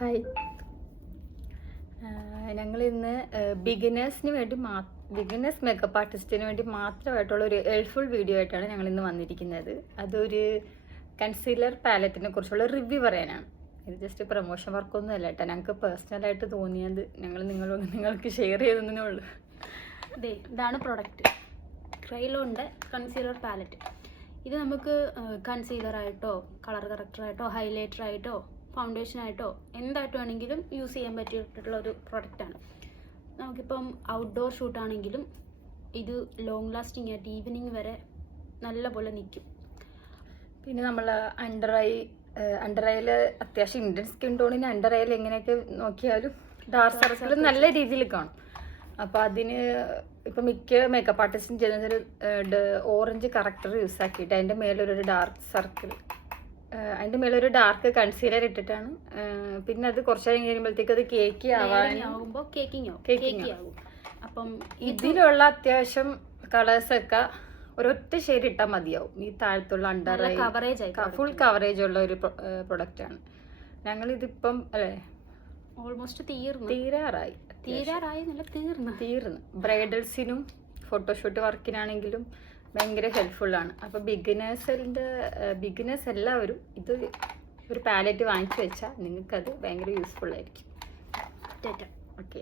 Hi, ഞങ്ങൾ ഇന്ന് beginners makeup ആർട്ടിസ്റ്റിന് വേണ്ടി മാത്രമായിട്ടുള്ള ഒരു ഹെൽപ്ഫുൾ വീഡിയോ ആയിട്ടാണ് ഞങ്ങൾ ഇന്ന് വന്നിരിക്കുന്നത്. അതൊരു കൺസീലർ പാലറ്റിനെ കുറിച്ചുള്ള റിവ്യൂ പറയാനാണ്. ഇത് ജസ്റ്റ് പ്രൊമോഷൻ വർക്കൊന്നും അല്ല കേട്ടോ, ഞങ്ങൾക്ക് പേഴ്സണലായിട്ട് തോന്നിയത് ഞങ്ങൾ നിങ്ങൾക്ക് ഷെയർ ചെയ്തതേ ഉള്ളൂ. ഇതാണ് പ്രൊഡക്റ്റ്, ക്രൈലോണിൻ്റെ കൺസീലർ പാലറ്റ്. ഇത് നമുക്ക് കൺസീലറായിട്ടോ കളർ കറക്ടറായിട്ടോ ഹൈലൈറ്ററായിട്ടോ ഫൗണ്ടേഷനായിട്ടോ എന്തായിട്ട് വേണമെങ്കിലും യൂസ് ചെയ്യാൻ പറ്റിയിട്ടുള്ള ഒരു പ്രൊഡക്റ്റാണ്. നമുക്കിപ്പം ഔട്ട്ഡോർ ഷൂട്ടാണെങ്കിലും ഇത് ലോങ് ലാസ്റ്റിംഗ് ആയിട്ട് ഈവനിങ് വരെ നല്ല പോലെ നിൽക്കും. പിന്നെ നമ്മൾ അണ്ടർ ഐയിൽ അത്യാവശ്യം ഇന്ത്യൻ സ്കിൻ ടോണിന് അണ്ടർ ഐയിൽ എങ്ങനെയൊക്കെ നോക്കിയാലും ഡാർക്ക് സർക്കിൾ നല്ല രീതിയിൽ കാണും. അപ്പോൾ അതിന് ഇപ്പം മിക്ക മേക്കപ്പ് ആർട്ടിസ്റ്റും ചെയ്യുന്നതൊരു ഓറഞ്ച് കറക്ടർ യൂസ് ആക്കിയിട്ട് അതിൻ്റെ മേലൊരു ഡാർക്ക് സർക്കിൾ, അതിൻ്റെ മേലൊരു ഡാർക്ക് കൺസീലർ ഇട്ടിട്ടാണ്. പിന്നെ അത് കുറച്ച് നേരം കഴിയുമ്പോഴത്തേക്ക് അത് കേക്കിംഗ് ആവും. അപ്പം ഇതിലുള്ള അത്യാവശ്യം കളേഴ്സൊക്കെ ഒരൊറ്റ ഷെയ്ഡ് ഇട്ടാൽ മതിയാവും. ഈ താഴത്തുള്ള അണ്ടർ ഫുൾ കവറേജ് ഉള്ള ഒരു പ്രൊഡക്റ്റാണ്. ഞങ്ങളിതിപ്പം അല്ലേ ഓൾമോസ്റ്റ് തീർന്നു. ബ്രൈഡൽസിനും ഫോട്ടോഷൂട്ട് വർക്കിനാണെങ്കിലും ഭയങ്കര ഹെൽപ്ഫുള്ളാണ്. അപ്പോൾ ബിഗിനേഴ്സ് എല്ലാവരും ഇത് ഒരു പാലറ്റ് വാങ്ങിച്ചു വെച്ചാൽ നിങ്ങൾക്കത് ഭയങ്കര യൂസ്ഫുൾ ആയിരിക്കും. ഓക്കെ.